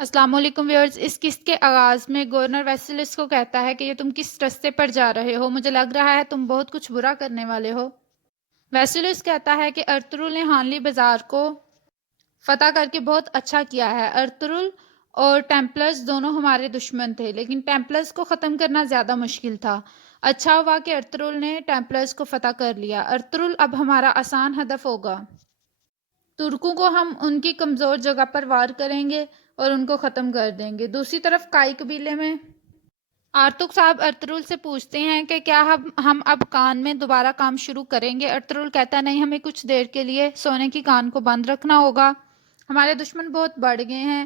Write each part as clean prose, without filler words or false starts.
السلام علیکم ویورز، اس قسط کے آغاز میں گورنر ویسیلس کو کہتا ہے کہ یہ تم کس رستے پر جا رہے ہو، مجھے لگ رہا ہے تم بہت کچھ برا کرنے والے ہو۔ ویسیلس کہتا ہے کہ ارطغرل نے ہانلی بازار کو فتح کر کے بہت اچھا کیا ہے۔ ارطغرل اور ٹیمپلرز دونوں ہمارے دشمن تھے، لیکن ٹیمپلرز کو ختم کرنا زیادہ مشکل تھا۔ اچھا ہوا کہ ارطغرل نے ٹیمپلرز کو فتح کر لیا۔ ارطغرل اب ہمارا آسان ہدف ہوگا۔ ترکوں کو ہم ان کی کمزور جگہ پر وار کریں گے اور ان کو ختم کر دیں گے۔ دوسری طرف کائی قبیلے میں آرتک صاحب ارطغرل سے پوچھتے ہیں کہ کیا ہم اب کان میں دوبارہ کام شروع کریں گے؟ ارطغرل کہتا ہے نہیں، ہمیں کچھ دیر کے لیے سونے کی کان کو بند رکھنا ہوگا، ہمارے دشمن بہت بڑھ گئے ہیں۔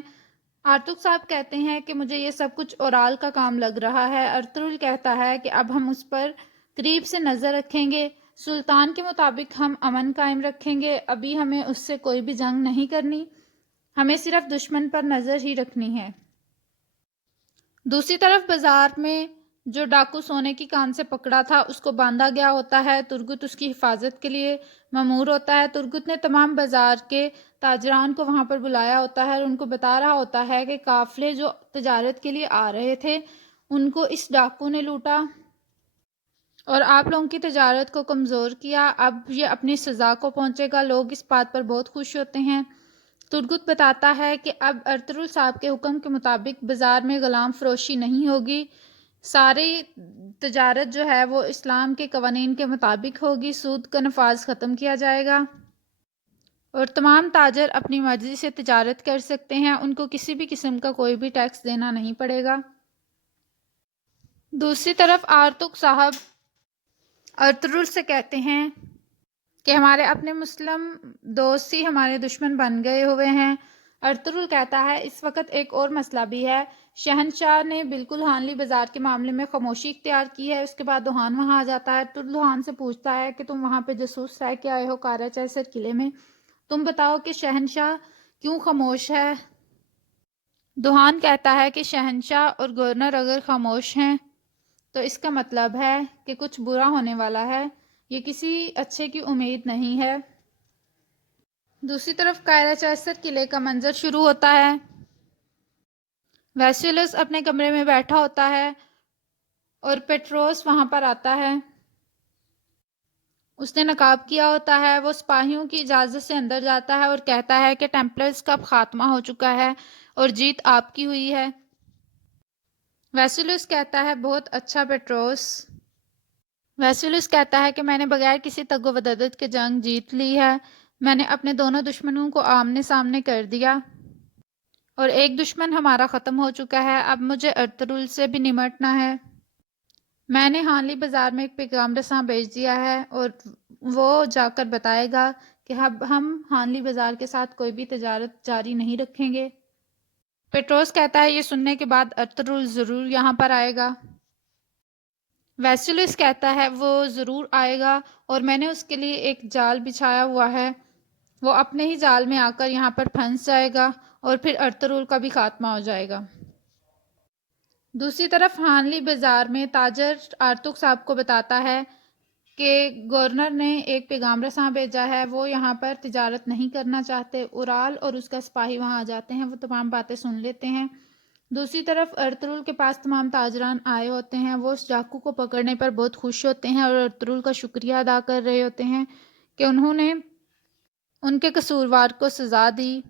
آرتک صاحب کہتے ہیں کہ مجھے یہ سب کچھ اورال کا کام لگ رہا ہے۔ ارطغرل کہتا ہے کہ اب ہم اس پر قریب سے نظر رکھیں گے، سلطان کے مطابق ہم امن قائم رکھیں گے، ابھی ہمیں اس سے کوئی بھی جنگ نہیں کرنی، ہمیں صرف دشمن پر نظر ہی رکھنی ہے۔ دوسری طرف بازار میں جو ڈاکو سونے کی کان سے پکڑا تھا اس کو باندھا گیا ہوتا ہے۔ ترگت اس کی حفاظت کے لیے مامور ہوتا ہے۔ ترگت نے تمام بازار کے تاجران کو وہاں پر بلایا ہوتا ہے اور ان کو بتا رہا ہوتا ہے کہ قافلے جو تجارت کے لیے آ رہے تھے ان کو اس ڈاکو نے لوٹا اور آپ لوگوں کی تجارت کو کمزور کیا، اب یہ اپنی سزا کو پہنچے گا۔ لوگ اس بات پر بہت خوش ہوتے ہیں۔ ترگت بتاتا ہے کہ اب ارطغرل صاحب کے حکم کے مطابق بازار میں غلام فروشی نہیں ہوگی، ساری تجارت جو ہے وہ اسلام کے قوانین کے مطابق ہوگی، سود کا نفاذ ختم کیا جائے گا اور تمام تاجر اپنی مرضی سے تجارت کر سکتے ہیں، ان کو کسی بھی قسم کا کوئی بھی ٹیکس دینا نہیں پڑے گا۔ دوسری طرف آرتک صاحب ارطغرل سے کہتے ہیں کہ ہمارے اپنے مسلم دوست ہی ہمارے دشمن بن گئے ہوئے ہیں۔ ارطغرل کہتا ہے اس وقت ایک اور مسئلہ بھی ہے، شہنشاہ نے بالکل ہانلی بازار کے معاملے میں خاموشی اختیار کی ہے۔ اس کے بعد دوحان وہاں آ جاتا ہے۔ ارطغرل دوحان سے پوچھتا ہے کہ تم وہاں پہ جاسوس رہ کے آئے ہو قارا چیسر قلعے میں، تم بتاؤ کہ شہنشاہ کیوں خاموش ہے؟ دوحان کہتا ہے کہ شہنشاہ اور گورنر اگر خاموش ہیں تو اس کا مطلب ہے کہ کچھ برا ہونے والا ہے، یہ کسی اچھے کی امید نہیں ہے۔ دوسری طرف قائرہ چیسر قلعے کا منظر شروع ہوتا ہے۔ ویسیلس اپنے کمرے میں بیٹھا ہوتا ہے اور پیٹروس وہاں پر آتا ہے، اس نے نقاب کیا ہوتا ہے، وہ سپاہیوں کی اجازت سے اندر جاتا ہے اور کہتا ہے کہ ٹیمپلرز کا اب خاتمہ ہو چکا ہے اور جیت آپ کی ہوئی ہے۔ ویسیلس کہتا ہے بہت اچھا پیٹروس۔ ویسیلس کہتا ہے کہ میں نے بغیر کسی تگ و ددت کے جنگ جیت لی ہے، میں نے اپنے دونوں دشمنوں کو آمنے سامنے کر دیا اور ایک دشمن ہمارا ختم ہو چکا ہے، اب مجھے ارطغرل سے بھی نمٹنا ہے۔ میں نے ہانلی بازار میں ایک پیغام رساں بھیج دیا ہے اور وہ جا کر بتائے گا کہ اب ہم ہانلی بازار کے ساتھ کوئی بھی تجارت جاری نہیں رکھیں گے۔ پیٹروس کہتا ہے یہ سننے کے بعد ارطغرل ضرور یہاں پر آئے گا۔ ویسیلس کہتا ہے وہ ضرور آئے گا اور میں نے اس کے لیے ایک جال بچھایا ہوا ہے، وہ اپنے ہی جال میں آ کر یہاں پر پھنس جائے گا اور پھر ارطغرل کا بھی خاتمہ ہو جائے گا۔ دوسری طرف ہانلی بازار میں تاجر آرتک صاحب کو بتاتا ہے کہ گورنر نے ایک پیغام رساں بھیجا ہے، وہ یہاں پر تجارت نہیں کرنا چاہتے۔ اورال اور اس کا سپاہی وہاں آ جاتے ہیں، وہ تمام باتیں سن لیتے ہیں۔ دوسری طرف ارطغرل کے پاس تمام تاجران آئے ہوتے ہیں، وہ اس ڈاکو کو پکڑنے پر بہت خوش ہوتے ہیں اور ارطغرل کا شکریہ ادا کر رہے ہوتے ہیں کہ انہوں نے ان کے قصوروار کو سزا دی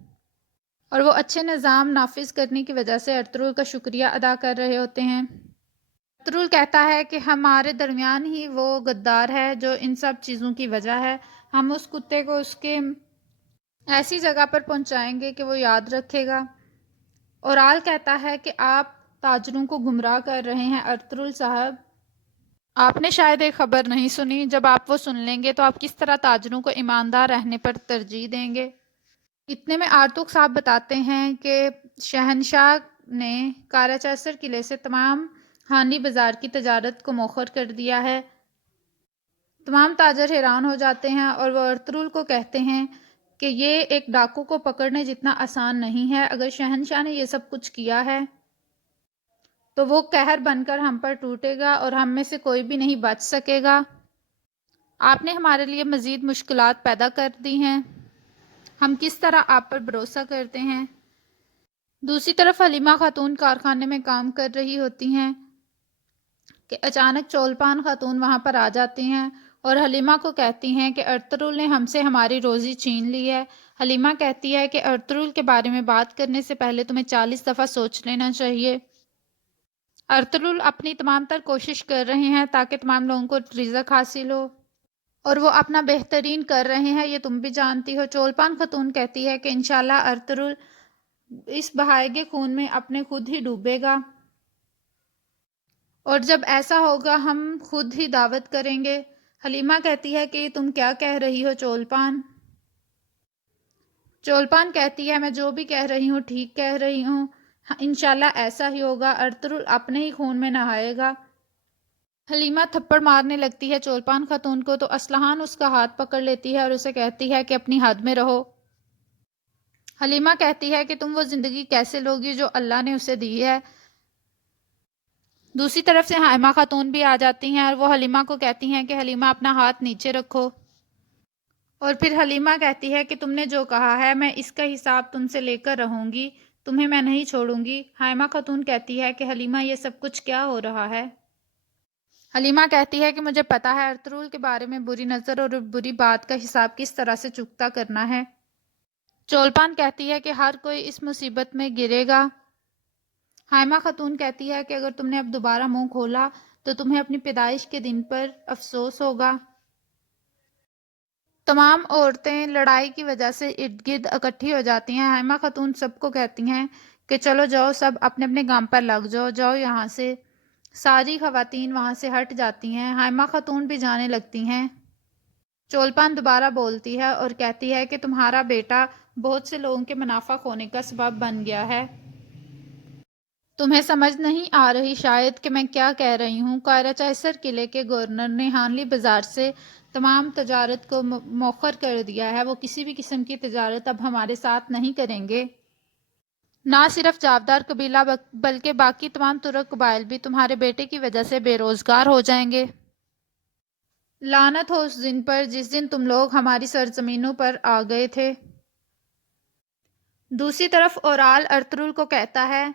اور وہ اچھے نظام نافذ کرنے کی وجہ سے ارطغرل کا شکریہ ادا کر رہے ہوتے ہیں۔ ارطغرل کہتا ہے کہ ہمارے درمیان ہی وہ غدار ہے جو ان سب چیزوں کی وجہ ہے، ہم اس کتے کو اس کے ایسی جگہ پر پہنچائیں گے کہ وہ یاد رکھے گا۔ اورال کہتا ہے کہ آپ تاجروں کو گمراہ کر رہے ہیں ارطغرل صاحب، آپ نے شاید ایک خبر نہیں سنی، جب آپ وہ سن لیں گے تو آپ کس طرح تاجروں کو ایماندار رہنے پر ترجیح دیں گے۔ اتنے میں آرتک صاحب بتاتے ہیں کہ شہنشاہ نے قارا چیسر قلعے سے تمام ہانلی بازار کی تجارت کو مؤخر کر دیا ہے۔ تمام تاجر حیران ہو جاتے ہیں اور وہ ارطغرل کو کہتے ہیں کہ یہ ایک ڈاکو کو پکڑنے جتنا آسان نہیں ہے، اگر شہنشاہ نے یہ سب کچھ کیا ہے تو وہ قہر بن کر ہم پر ٹوٹے گا اور ہم میں سے کوئی بھی نہیں بچ سکے گا۔ آپ نے ہمارے لیے مزید مشکلات پیدا کر دی ہیں، ہم کس طرح آپ پر بھروسہ کرتے ہیں۔ دوسری طرف حلیمہ خاتون کارخانے میں کام کر رہی ہوتی ہیں کہ اچانک چولپان خاتون وہاں پر آ جاتی ہیں اور حلیمہ کو کہتی ہیں کہ ارطغرل نے ہم سے ہماری روزی چھین لی ہے۔ حلیمہ کہتی ہے کہ ارطغرل کے بارے میں بات کرنے سے پہلے تمہیں 40 دفعہ سوچ لینا چاہیے۔ ارطغرل اپنی تمام تر کوشش کر رہے ہیں تاکہ تمام لوگوں کو رزق حاصل ہو، اور وہ اپنا بہترین کر رہے ہیں، یہ تم بھی جانتی ہو۔ چولپان خاتون کہتی ہے کہ انشاءاللہ ارطغرل اس بہائے گے خون میں اپنے خود ہی ڈوبے گا، اور جب ایسا ہوگا ہم خود ہی دعوت کریں گے۔ حلیمہ کہتی ہے کہ تم کیا کہہ رہی ہو چولپان؟ چولپان کہتی ہے میں جو بھی کہہ رہی ہوں ٹھیک کہہ رہی ہوں، انشاءاللہ ایسا ہی ہوگا، ارطغرل اپنے ہی خون میں نہائے گا۔ حلیمہ تھپڑ مارنے لگتی ہے چولپان خاتون کو تو اصلحان اس کا ہاتھ پکڑ لیتی ہے اور اسے کہتی ہے کہ اپنی حد میں رہو۔ حلیمہ کہتی ہے کہ تم وہ زندگی کیسے لوگی جو اللہ نے اسے دی ہے۔ دوسری طرف سے حائمہ خاتون بھی آ جاتی ہیں اور وہ حلیمہ کو کہتی ہیں کہ حلیمہ اپنا ہاتھ نیچے رکھو، اور پھر حلیمہ کہتی ہے کہ تم نے جو کہا ہے میں اس کا حساب تم سے لے کر رہوں گی، تمہیں میں نہیں چھوڑوں گی۔ حائمہ خاتون کہتی ہے کہ حلیمہ یہ سب کچھ کیا ہو رہا ہے؟ حلیمہ کہتی ہے کہ مجھے پتا ہے ارطغرل کے بارے میں بری نظر اور بری بات کا حساب کس طرح سے چکتا کرنا ہے۔ چولپان کہتی ہے کہ ہر کوئی اس مصیبت میں گرے گا۔ حائمہ خاتون کہتی ہے کہ اگر تم نے اب دوبارہ منہ کھولا تو تمہیں اپنی پیدائش کے دن پر افسوس ہوگا۔ تمام عورتیں لڑائی کی وجہ سے ارد گرد اکٹھی ہو جاتی ہیں۔ حائمہ خاتون سب کو کہتی ہیں کہ چلو جاؤ، سب اپنے اپنے کام پر لگ جاؤ، جاؤ یہاں سے۔ ساری خواتین وہاں سے ہٹ جاتی ہیں، حائمہ خاتون بھی جانے لگتی ہیں۔ چولپان دوبارہ بولتی ہے اور کہتی ہے کہ تمہارا بیٹا بہت سے لوگوں کے منافع کھونے کا سبب بن گیا ہے۔ تمہیں سمجھ نہیں آ رہی شاید کہ میں کیا کہہ رہی ہوں۔ قاہرہ چیسر قلعے کے گورنر نے ہانلی بازار سے تمام تجارت کو مؤخر کر دیا ہے، وہ کسی بھی قسم کی تجارت اب ہمارے ساتھ نہیں کریں گے۔ نہ صرف جاودار قبیلہ بلکہ باقی تمام ترک قبائل بھی تمہارے بیٹے کی وجہ سے بے روزگار ہو جائیں گے۔ لعنت ہو اس دن پر جس دن تم لوگ ہماری سرزمینوں پر آ گئے تھے۔ دوسری طرف اورال ارطغرل کو کہتا ہے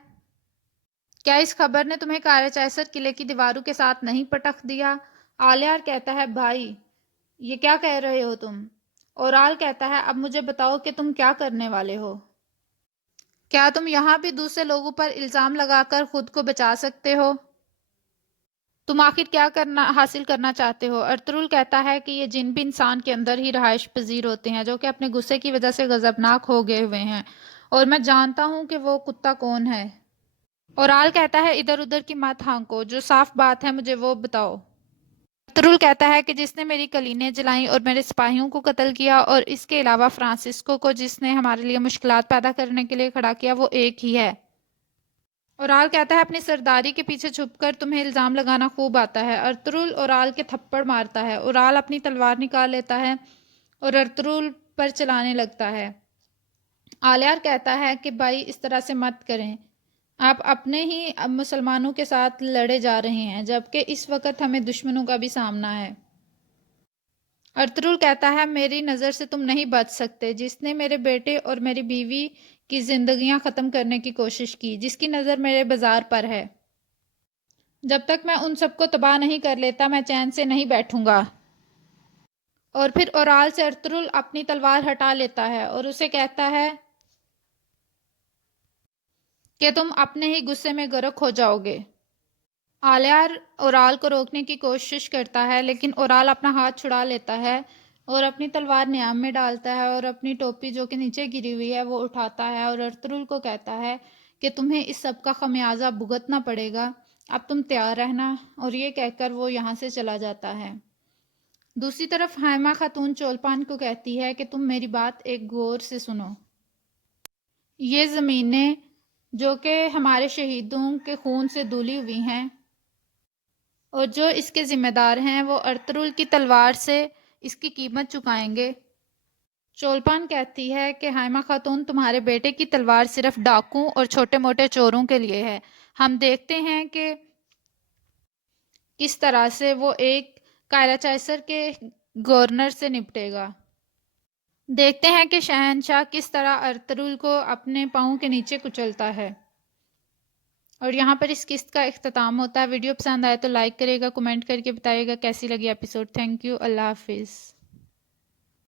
کیا اس خبر نے تمہیں قاہرہ چیسر قلعے کی دیواروں کے ساتھ نہیں پٹخ دیا؟ آلیار کہتا ہے بھائی یہ کیا کہہ رہے ہو تم؟ اورال کہتا ہے اب مجھے بتاؤ کہ تم کیا کرنے والے ہو؟ کیا تم یہاں بھی دوسرے لوگوں پر الزام لگا کر خود کو بچا سکتے ہو؟ تم آخر کیا حاصل کرنا چاہتے ہو؟ ارطغرل کہتا ہے کہ یہ جن بھی انسان کے اندر ہی رہائش پذیر ہوتے ہیں جو کہ اپنے غصے کی وجہ سے غضبناک ہو گئے ہوئے ہیں، اور میں جانتا ہوں کہ وہ کتا کون ہے۔ اورال کہتا ہے ادھر ادھر کی مت ہانکو، جو صاف بات ہے مجھے وہ بتاؤ۔ ارطغرل کہتا ہے کہ جس نے میری کلینیں جلائیں اور میرے سپاہیوں کو قتل کیا، اور اس کے علاوہ فرانسسکو کو جس نے ہمارے لیے مشکلات پیدا کرنے کے لیے کھڑا کیا، وہ ایک ہی ہے۔ اورال کہتا ہے اپنی سرداری کے پیچھے چھپ کر تمہیں الزام لگانا خوب آتا ہے۔ ارطغرل اورال کے تھپڑ مارتا ہے، اورال اپنی تلوار نکال لیتا ہے اور ارطغرل پر چلانے لگتا ہے۔ آلیار کہتا ہے کہ بھائی اس طرح سے مت کریں، آپ اپنے ہی مسلمانوں کے ساتھ لڑے جا رہے ہیں جبکہ اس وقت ہمیں دشمنوں کا بھی سامنا ہے۔ ارطغرل کہتا ہے میری نظر سے تم نہیں بچ سکتے، جس نے میرے بیٹے اور میری بیوی کی زندگیاں ختم کرنے کی کوشش کی، جس کی نظر میرے بازار پر ہے، جب تک میں ان سب کو تباہ نہیں کر لیتا میں چین سے نہیں بیٹھوں گا۔ اور پھر اورال سے ارطغرل اپنی تلوار ہٹا لیتا ہے اور اسے کہتا ہے کہ تم اپنے ہی غصے میں غرق ہو جاؤ گے۔ آلیار اورال کو روکنے کی کوشش کرتا ہے لیکن اورال اپنا ہاتھ چھڑا لیتا ہے اور اپنی تلوار نیام میں ڈالتا ہے اور اپنی ٹوپی جو کہ نیچے گری ہوئی ہے وہ اٹھاتا ہے اور ارطغرل کو کہتا ہے کہ تمہیں اس سب کا خمیازہ بھگتنا پڑے گا، اب تم تیار رہنا، اور یہ کہہ کر وہ یہاں سے چلا جاتا ہے۔ دوسری طرف حائمہ خاتون چولپان کو کہتی ہے کہ تم میری بات ایک غور سے سنو۔ یہ زمینیں جو کہ ہمارے شہیدوں کے خون سے دھلی ہوئی ہیں اور جو اس کے ذمہ دار ہیں وہ ارطغرل کی تلوار سے اس کی قیمت چکائیں گے۔ چولپان کہتی ہے کہ حائمہ خاتون تمہارے بیٹے کی تلوار صرف ڈاکوں اور چھوٹے موٹے چوروں کے لیے ہے، ہم دیکھتے ہیں کہ کس طرح سے وہ ایک قاہرہ چیسر کے گورنر سے نپٹے گا۔ دیکھتے ہیں کہ شہنشاہ کس طرح ارطغرل کو اپنے پاؤں کے نیچے کچلتا ہے۔ اور یہاں پر اس قسط کا اختتام ہوتا ہے۔ ویڈیو پسند آئے تو لائک کرے گا، کمنٹ کر کے بتائے گا کیسی لگی ایپیسوڈ۔ تھینک یو، اللہ حافظ۔